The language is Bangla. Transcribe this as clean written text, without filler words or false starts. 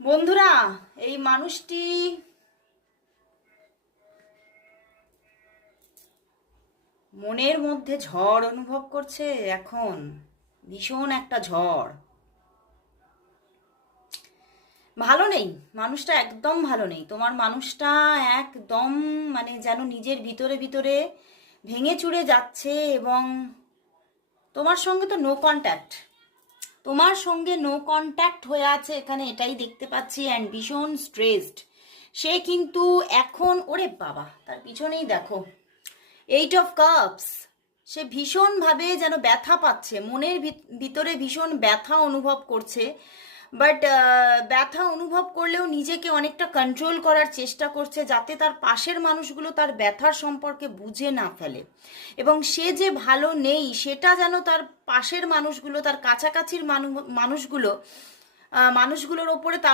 বন্ধুরা, এই মানুষটি মনের মধ্যে ঝড় অনুভব করছে। এখন ভীষণ একটা ঝড়। ভালো নেই মানুষটা, একদম ভালো নেই। তোমার মানুষটা একদম মানে যেন নিজের ভিতরে ভিতরে ভেঙে চুরে যাচ্ছে। এবং তোমার সঙ্গে তো নো কন্ট্যাক্ট, তোমার সঙ্গে নো কন্ট্যাক্ট হয়ে আছে এখানে, এটাই দেখতে পাচ্ছি। অ্যান্ড ভীষণ স্ট্রেসড সে। কিন্তু এখন ওরে বাবা, তার পিছনেই দেখো 8 অফ কাপস। সে ভীষণভাবে যেন ব্যথা পাচ্ছে, মনের ভিতরে ভীষণ ব্যথা অনুভব করছে। বাট ব্যথা অনুভব করলেও নিজেকে অনেকটা কন্ট্রোল করার চেষ্টা করছে, যাতে তার পাশের মানুষগুলো তার ব্যথার সম্পর্কে বুঝে না ফেলে। এবং সে যে ভালো নেই সেটা যেন তার পাশের মানুষগুলো, তার কাছাকাছির মানুষগুলোর ওপরে তার